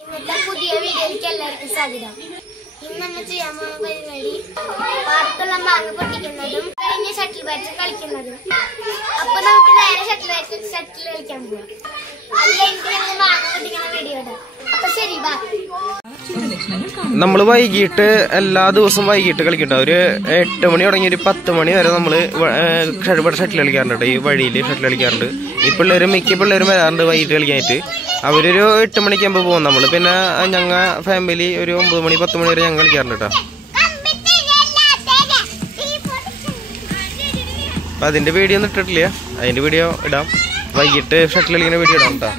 ഇന്നത്തെ പുതിയ വീഡിയോയിലേക്ക് എല്ലാവർക്കും സ്വാഗതം. ഇന്ന് നമ്മൾ ചെയ്യാൻ പോകുന്ന പരിപാടി പാടത്തുള്ള മാങ്ങ പൊട്ടിക്കുന്നതും കഴിഞ്ഞ് ഷട്ടിൽ ബാറ്റ് കളിക്കുന്നതും. അപ്പൊ നമുക്ക് നേരെ ഷട്ടിൽ കളിക്കാൻ പോവാം. അതിലെനിക്ക് ഞങ്ങൾ മാങ്ങ പൊട്ടിക്കുന്ന വീഡിയോ ഇടാം. അപ്പൊ ശരി, ബാ. നമ്മള് വൈകിട്ട് എല്ലാ ദിവസവും വൈകിട്ട് കളിക്കട്ടോ. ഒരു 8 മണി തുടങ്ങി ഒരു 10 മണി വരെ നമ്മള് ഷട്ടിൽ കളിക്കാറുണ്ട്. ഈ വഴിയിൽ ഷട്ടിൽ കളിക്കാറുണ്ട്. ഈ പിള്ളേരും മിക്ക പിള്ളേരും വരാറുണ്ട് വൈകിട്ട് കളിക്കാനായിട്ട്. അവരൊരു 8 മണിക്കാകുമ്പോൾ പോകും. നമ്മള് പിന്നെ ഞങ്ങ ഫാമിലി ഒരു 9 മണി 10 മണി വരെ ഞങ്ങൾ കളിക്കാറുണ്ട് കേട്ടോ. അപ്പൊ അതിന്റെ വീഡിയോ ഒന്നും ഇട്ടിട്ടില്ല. അതിന്റെ വീഡിയോ ഇടാം. വൈകിട്ട് ഷട്ടിൽ കളിക്കുന്ന വീഡിയോ ഇടാം കേട്ടോ.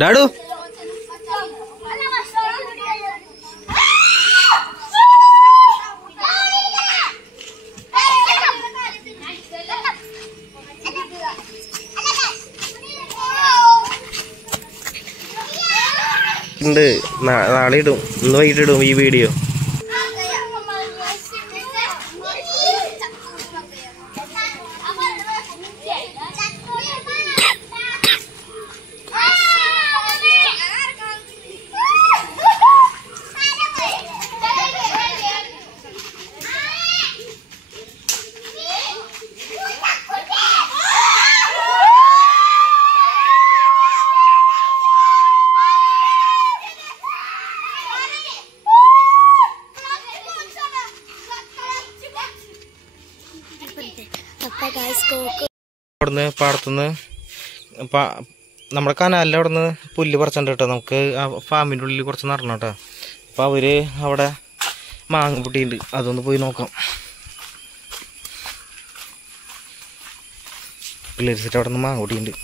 ഡാഡു ഉണ്ട്. നാളെ ഇടും. ഇന്ന് വൈകിട്ട് ഇടും ഈ വീഡിയോ. അവിടുന്ന് പാടത്തുനിന്ന് നമ്മുടെ കനാലിൻ്റെ അവിടെ നിന്ന് പുല്ല് പറിച്ചിട്ടുണ്ട് കേട്ടോ. നമുക്ക് ആ ഫാമിൻ്റെ ഉള്ളിൽ കുറച്ച് നടണം കേട്ടോ. അപ്പോൾ അവര് അവിടെ മാങ്ങ പൊട്ടിയുണ്ട്. അതൊന്ന് പോയി നോക്കാം. പിള്ളേർ സെറ്റ് അവിടെ നിന്ന് മാങ്ങ പൊട്ടിയുണ്ട്.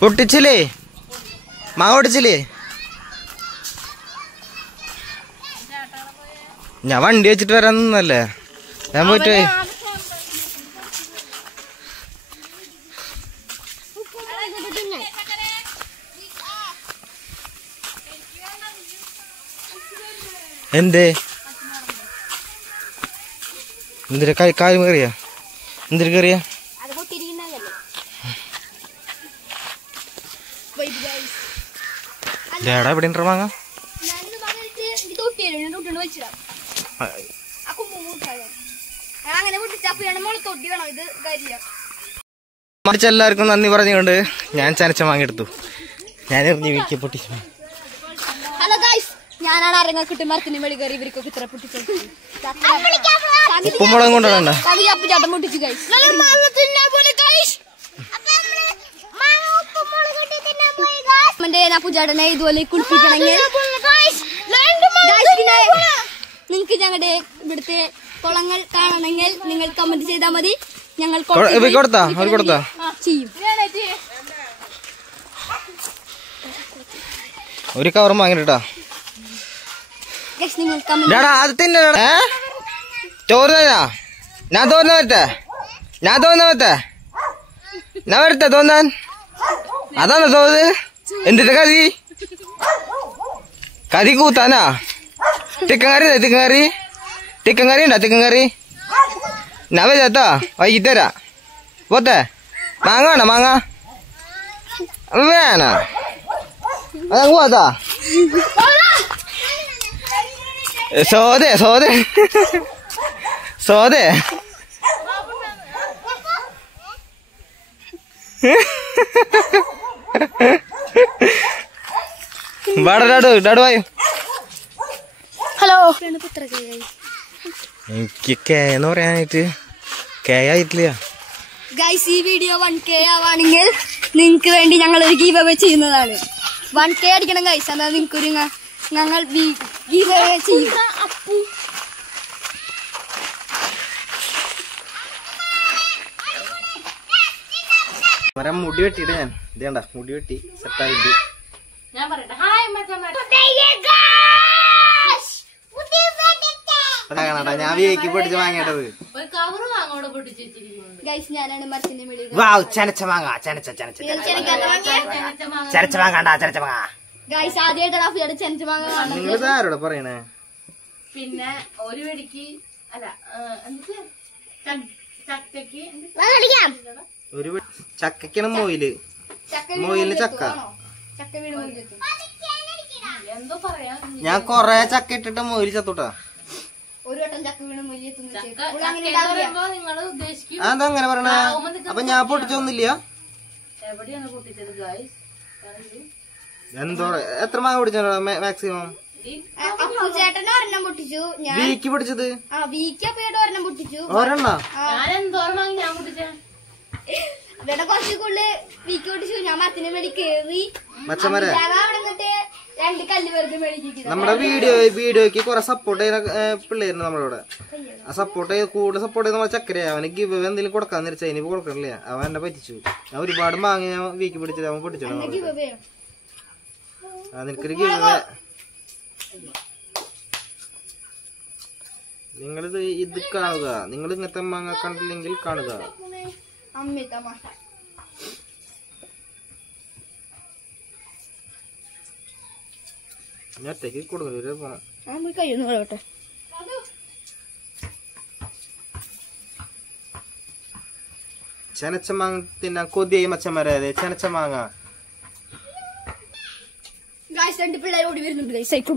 പൊട്ടിച്ചില്ലേ? മാങ്ങ പൊട്ടിച്ചില്ലേ? ഞാൻ വണ്ടി വെച്ചിട്ട് വരാൻ നിന്നല്ലേ. ഞാൻ പോയിട്ട് എന്തേ എന്തിനാ കാര്യം കയറിയാ? എന്തിനു കയറിയാ? ഡേടാ എവിടെ ഉണ്ടോ മാങ്ങ? എല്ലാവർക്കും നന്ദി പറഞ്ഞുകൊണ്ട് ഞാൻ ചനച്ച മാങ്ങ എടുത്തു. ഞാൻ എറിഞ്ഞു വീക്കി പൊട്ടിച്ചു. ഹലോ ഗൈസ്, ഞാനാണ് അരങ്ങക്കിട്ട് മരത്തിന് വെളി കയറി ഇവർക്കൊക്കെ ഇത്ര പൊട്ടിച്ചു. ഉപ്പും മുളകും കൊണ്ടുവരണ്ട. പൊട്ടിച്ചു ഗൈസ്. പൂജാടനെ ഇതുപോലെ കുളിപ്പിക്കണമെങ്കിൽ നിങ്ങൾക്ക് ഞങ്ങളുടെ ഇവിടുത്തെ കുളങ്ങൾ കാണണമെങ്കിൽ നിങ്ങൾ കമന്റ് ചെയ്താൽ മതി. ഞങ്ങൾ ചെയ്യും. ഒരു കവറും വാങ്ങിട്ടാ അത് തിന്നെ ചോറ് തന്നാ ഞാൻ തോന്നുന്ന വരട്ടെ ഞാൻ വരട്ടെ തോന്നാൻ അതാണോ തോന്നത് എന്തിന്റെ കറി കൂത്താനാ ചിക്കൻ കറി ഉണ്ടോ ഞാൻ വരാത്താ വൈകിട്ട് തരാ പോത്തെ മാങ്ങ വേണോ മാങ്ങ വേണോ അതങ്ങ് പോത്താ സോദേ വായോ ഹലോ എനിക്ക് കേന്ന് പറയാനായിട്ട് ആയിട്ടില്ല ഗൈസ് ഈ വീഡിയോ 1K ആവാണെങ്കിൽ നിങ്ങക്ക് വേണ്ടി ഞങ്ങൾ ഒരു ഗീവ് അവേ ചെയ്യുന്നതാണ് 1K അടിക്കണം ഗൈസ് എന്നാൽ നിങ്ങൾക്കൊരു ഞങ്ങൾ ഗീവ് അവേ ചെയ്യും മുടി വെട്ടിട്ട് ഞാൻ ഇതേണ്ട മുടി വെട്ടി സെറ്റായിട്ട് ഞാൻ വീക്കി പൊട്ടിച്ച് വാങ്ങിയിട്ടത് ഗൈസ് ഞാനാണ് മരത്തിന്റെ മേളിൽ ചനച്ച മാങ്ങ ഗൈസ് ആദ്യമായിട്ടാണ് ചെനച്ച മാങ്ങ നിങ്ങൾ ആരോടെ പറയണേ പിന്നെ ഒരു വെടിക്ക് അല്ല ചക്കക്ക് ഒരു ചക്കക്കാണ് മോയിലിന് ചക്ക ചക്ക വീട് എന്തോ പറയാ ഞാൻ കൊറേ ചക്ക ഇട്ടിട്ട് മോയില് ചത്തോട്ടാ ഒരു വട്ടം ചക്ക വീണ് മുന്നിൽ നിങ്ങള് ഉദ്ദേശിക്കും അതങ്ങനെ പറയണേ അപ്പൊ ഞാൻ പൊട്ടിച്ചൊന്നുമില്ല എവിടെയാണ് പൊട്ടിച്ചത് ഗായ്സ് എന്തോ എത്ര മാങ്ങ പൊട്ടിച്ചോ മാക്സിമം ചേട്ടന് ഒരെണ്ണം പൊട്ടിച്ചു ഞാൻ വീക്ക് പൊട്ടിച്ചത് വീക്ക് അപ്പേട്ട് ഒരെണ്ണം പൊട്ടിച്ചു ഒരെണ്ണ ഞാൻ എന്തോരം വാങ്ങി ഞാൻ പൊട്ടിച്ചേ ഇവിടെ കുറച്ചുള്ളിൽ വീക്ക് പൊട്ടിച്ചു ഞാൻ മരത്തിന്റെ മേടി കേറി മച്ചമരെ അവിടെ നിന്നിട്ട് 2 കല്ല് വെറുതെ മേടിക്കുന്നു നമ്മുടെ വീഡിയോക്ക് കുറെ സപ്പോർട്ട് ചെയ്യുന്ന പിള്ളേരുണ്ട് നമ്മളിവിടെ ആ കൂടുതൽ സപ്പോർട്ട് ചെയ്യുന്ന നമ്മളെ ചക്കര അവന് ഗിവ് എന്തെങ്കിലും കൊടുക്കാന്ന് വെച്ചാൽ ഇനിയിപ്പോ കൊടുക്കണില്ല അവൻ എന്നെ പറ്റിച്ചു ഞാൻ ഒരുപാട് മാങ്ങ ഞാൻ വീക്കി പിടിച്ചിട്ട് അവൻ പൊട്ടിച്ചു നിനക്കൊരു ഗിവ് നിങ്ങളിത് ഇത് കാണുക നിങ്ങൾ ഇങ്ങനത്തെ മാങ്ങ കണ്ടില്ലെങ്കിൽ കാണുക ഞാൻ ഒറ്റയ്ക്ക് കൊടുക്കല് പോണം കയ്യൊന്നും കളവട്ടെ ചെനച്ച മാങ്ങ തിന്നാൻ കൊതിയായി മച്ചന്മാരെ ചെനച്ച മാങ്ങ ഗൈസ് 2 പിള്ളേർ ഓടി വരുന്നുണ്ട് ഗൈസ് സൈക്കിൾ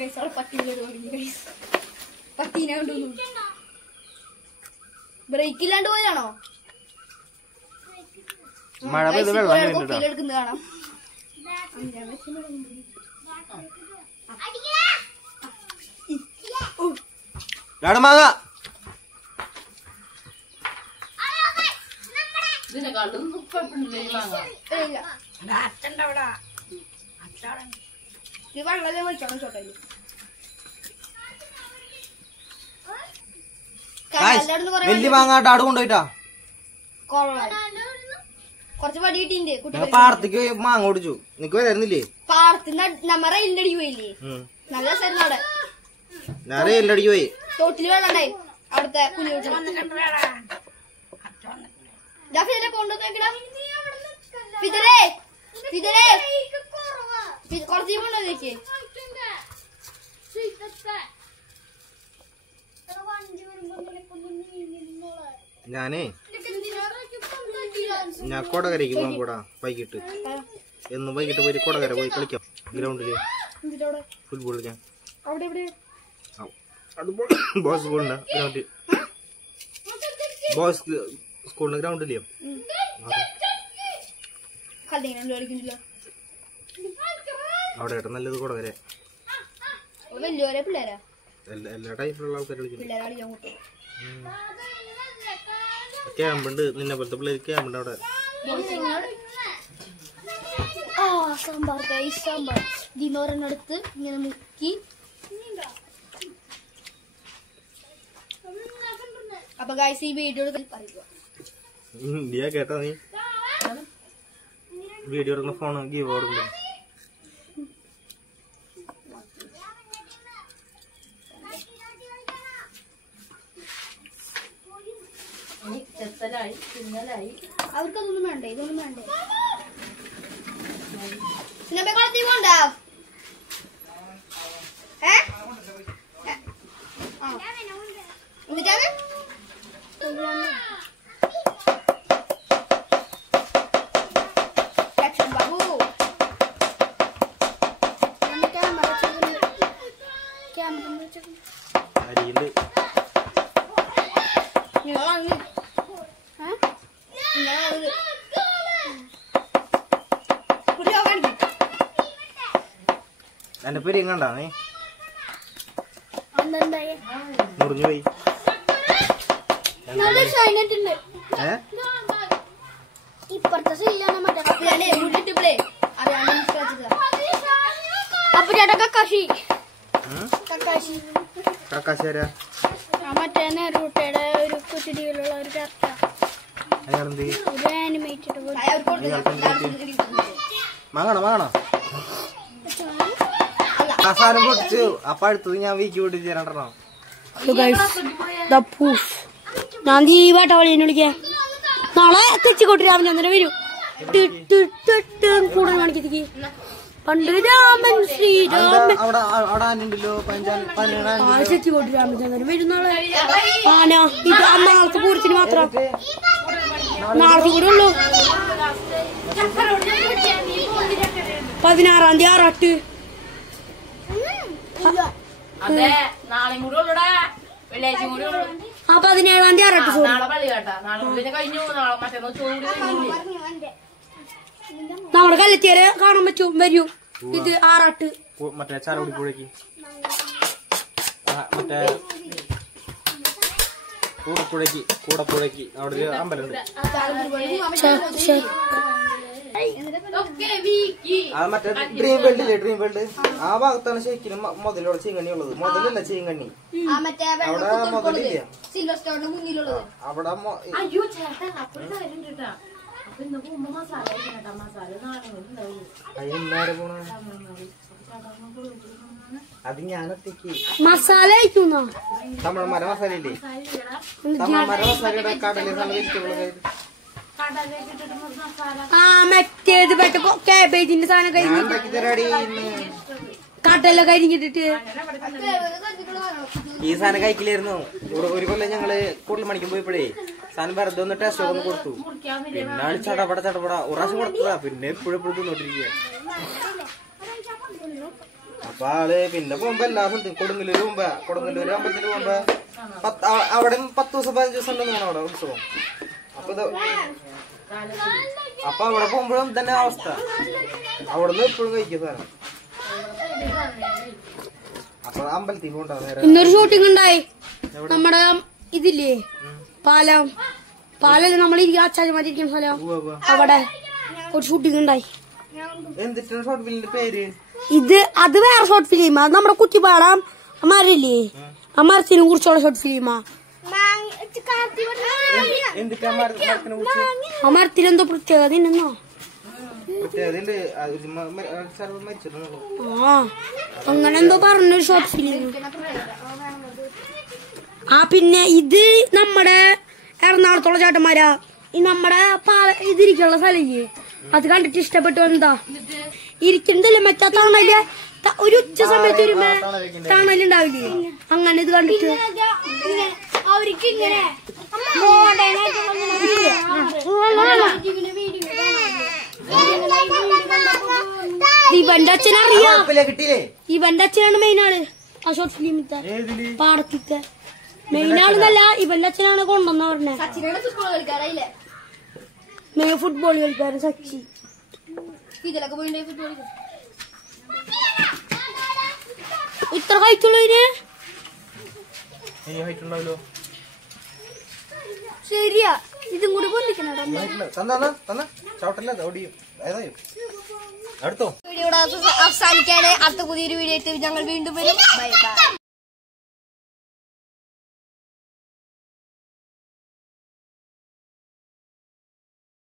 ഗൈസ് അവിടെ പട്ടീനെ ഓടി ഗൈസ് പട്ടീനെ കൊണ്ടുവന്നു ബ്രേക്ക് ഇല്ലാണ്ട് പോയതാണോ മഴ പെയ്ത് വെള്ളം എടുക്കുന്നത് കാണാം മാങ്ങ ഇതിനെക്കാട്ടും കുഴപ്പമില്ല ഈ മാങ്ങ വെള്ളം വിളിച്ചോണം ചോട്ടല് വലിയ മാങ്ങ ആട് കൊണ്ടുപോയിട്ടാ കുറച്ച് വടി കിട്ടിണ്ട് കുട്ടി പാടത്തേക്ക് മാങ്ങ ഓടിച്ചു നിനക്ക് വരുന്നില്ലേ പാടത്തിന്റെ നമ്മ റെയിലിന്റെ അടിക്ക് പോയില്ലേ നല്ല സ്ഥലം അവിടെ ഞാൻ റെയിലിന്റെ അടിക്ക് പോയി തോട്ടില് വെള്ളം ഉണ്ടായി അവിടുത്തെ കുഞ്ഞു കുറച്ച് കൊണ്ടോക്ക് ഞാനേ ഞാൻ കൊടകരയ്ക്ക് പോകാൻ കൂടാ വൈകിട്ട് എന്നും വൈകിട്ട് പോയി കൊടകര പോയി കളിക്കാം ഗ്രൗണ്ടില് ഫുട്ബോൾ കളിക്കാം അത് ബോയ്സ് സ്കൂളിന്റെ ഗ്രൗണ്ടിൽ ബോയ്സ് സ്കൂളിന്റെ ഗ്രൗണ്ടിലെയോ അവിടെ ഏട്ടാ നല്ലത് കൊടകര വലിയ പിള്ളേരാ എല്ലാ ടൈപ്പിലുള്ള ആൾക്കാർ കളിക്കും പിള്ളേരെ ക്യാമ്പുണ്ട് നിന്നെ പോലത്തെ പിള്ളേർ ക്യാമ്പുണ്ട് അവിടെ സാമ്പാർ സാമ്പാർ ദിനോരെണ്ണടുത്ത് ഇങ്ങനെ മുക്കി അപ്പൊ ഗൈസ് ഈ വീഡിയോ പറയുക ഇന്ത്യ കേട്ടോ നീ വീഡിയോ എടുക്കുന്ന ഫോൺ ഗീവ് കൊടുക്കുന്നു. ചെത്തലായി തിന്നലായി. അവർക്കൊന്നും വേണ്ടേ, ഇതൊന്നും വേണ്ടേ. പിന്നെ കളത്തി പോണ്ട. എന്നിട്ടാണ് ബാബു അരിയുണ്ട്. എന്റെ പേര് എങ്ങണ്ടാ നീ മുറിഞ്ഞു പോയി. ഇപ്പുറത്തെ ശീലാണ് മറ്റേ അപ്പൊ ചേട്ടാ കക്കാശി കക്കാശി കാക്കാശാരാ മറ്റേ നെറൂട്ടയുടെ ഒരു കുറ്റിടിയിലുള്ള ഒരു ചർച്ച അയാളെന്ത് ഒരു ആനിമേറ്റഡ് വാങ്ങണോ സാധനം പൊട്ടിച്ചു. അപ്പൊ അടുത്തത് ഞാൻ വീക്കി പൊട്ടിച്ച് തരണ്ടോ? ഞാൻ ഈ വാട്ടവളിനെ വിളിക്കാം. നാളെ തെച്ചിക്കോട്ട് രാമചന്ദ്രൻ വരും. കൂടുതൽ മണിക്കെത്തിക്ക് പണ്ട് രാമൻ ശ്രീരാമൻ തെച്ചിക്കോട്ട് രാമചന്ദ്രൻ വരും നാളെ. ആന ഇത് നാളത്തെ പൂരത്തിന് മാത്രം. നാളത്തെ കൂടെ ഉള്ളു. 16-ാം തീയതി ആറാട്ട്. അതെ നാളെയും കൂടി ഉള്ളൂടാ. വെള്ളിയാഴ്ചയും കൂടി ഉള്ളു. 17-ാം തീയതി ആറാട്ട്. നാളെ പള്ളി കേട്ടാ. നാളെ പിന്നെ കഴിഞ്ഞു. നാളെ മറ്റന്നാൾ ചോറ് കഴിഞ്ഞില്ലേ. നമ്മുടെ കല്ലത്തിയേരെ കാണാൻ പറ്റും. വരൂ. ഇത് ആറാട്ട്. മറ്റേ ചാലക്കുടി പുഴയ്ക്ക് മറ്റേ കൂടപ്പുഴയ്ക്ക് അവിടെ ഒരു അമ്പലമുണ്ട്. മറ്റേ ഡ്രീം വേൾഡ് ആ ഭാഗത്താണ് ശരിക്കും മുതലുള്ള ചീങ്കണ്ണി ഉള്ളത്. മുതലല്ല ചീങ്കണ്ണി. അവിടെ മുതലില്ല. അവിടെ അയ്യോ ചേട്ടാ അപ്പൊ ഒരു കാര്യം കേട്ടാ. അപ്പൊ ഇന്ന് പോകുമ്പോ മസാല കേട്ടാ. മസാല നാളെ അതെല്ലാരും പോണ അത് ഞാനൊറ്റയ്ക്ക് മസാല കഴിക്കുന്നോ? തമിഴന്മാര മസാല ഇല്ലേ? തമിഴന്മാര മസാലയുടെ കടലിൽ നല്ല വെജിറ്റബിൾ ആ മറ്റേത് മറ്റേ കാബേജിന്റെ സാധനം ഞാൻ കഴിഞ്ഞിട്ട് ഉണ്ടാക്കി തരാടി. കടലൊക്കെ കരിഞ്ഞിട്ടിട്ട് ഈ സാധനം കഴിക്കില്ലായിരുന്നു. ഒരു കൊല്ലം ഞങ്ങള് കൂടുതൽ മണിക്കും പോയപ്പോഴേ സാധനം വെറുതെ ഒന്ന് ടേസ്റ്റ് ഒന്ന് കൊടുത്തു. പിന്നെ ചടപട ഒരു പ്രാവശ്യം കൊടുത്തതാ. പിന്നെ എപ്പോഴും തിന്നോണ്ടിരിക്കുക. അപ്പൊ ആള് പിന്നെ പോകുമ്പോ എല്ലാ സ്ഥലത്തും കൊടുങ്ങല്ലൂര് അമ്പലത്തിൽ പോകുമ്പോ അവിടെ 10 ദിവസം 15 ദിവസം ഉണ്ടെന്ന് തോന്നുന്നു അവിടെ ഉത്സവം. അപ്പൊ അവിടെ പോകുമ്പോഴും തന്നെ അവസ്ഥ. അവിടുന്ന് എപ്പോഴും കഴിക്കുക സാധനം. അപ്പൊ അമ്പലത്തിൽ പോകണ്ട നേരെ. ഇന്നൊരു ഷൂട്ടിംഗ് ഉണ്ടായി. നമ്മുടെ ഇതില്ലേ പാലല്ലേ നമ്മൾ ആച്ചാര്യമാരിയിരിക്കുന്ന സ്ഥലം. അവിടെ ഒരു ഷൂട്ടിംഗ് ഉണ്ടായി. എന്തിട്ടാണ് ഷോർട്ട് ഫിലിമിന്റെ പേര്? അത് വേറെ ഷോർട്ട് ഫിലിം. അത് നമ്മുടെ കുറ്റിപ്പാടം മരല്ലേ, ആ മരത്തിനെ കുറിച്ചുള്ള ഷോർട്ട് ഫിലിമാ. ആ മരത്തിനെന്തോ പ്രത്യേകത ഉണ്ടെന്നോ. ആ അങ്ങനെ എന്തോ പറഞ്ഞൊരു ഷോർട്ട് ഫിലിം. ആ പിന്നെ ഇത് നമ്മുടെ എറണാകുളത്തുള്ള ചേട്ടന്മാരാ. ഈ നമ്മുടെ ഇതിരിക്കുള്ള സ്ഥലല്ലേ, അത് കണ്ടിട്ട് ഇഷ്ടപ്പെട്ടു. എന്താ ഇരിക്കുന്നതല്ലേ മറ്റാ തണല്, ഒരു ഉച്ച സമയത്ത് വരുമ്പോ തണലുണ്ടാവില്ലേ, അങ്ങനെ ഇത് കണ്ടിട്ട് അവർക്ക് ഇങ്ങനെ ഇവന്റെ അച്ഛൻ അറിയാം. ഇവന്റെ അച്ഛനാണ് മെയിൻ ആള് ആ ഷോർട്ട് ഫിലിമിത്തെ പാടത്തിത്തെ മെയിൻ ആളെന്നല്ല, ഇവന്റെ അച്ഛനാണ് കൊണ്ടുവന്ന പറഞ്ഞത്. ഫുട്ബോൾ കളിക്കാരൻ സച്ചി. ഇതിലൊക്കെ പോയി ഫുട്ബോൾ ഇത്ര ഹൈറ്റുള്ളതിന് ശരിയാ. ഇതും കൂടി പൊന്നിക്കണം. വീഡിയോ അവസാനിക്കാണ്. അടുത്ത പുതിയൊരു വീഡിയോ ആയിട്ട് ഞങ്ങൾ വീണ്ടും വരും. Bye bye.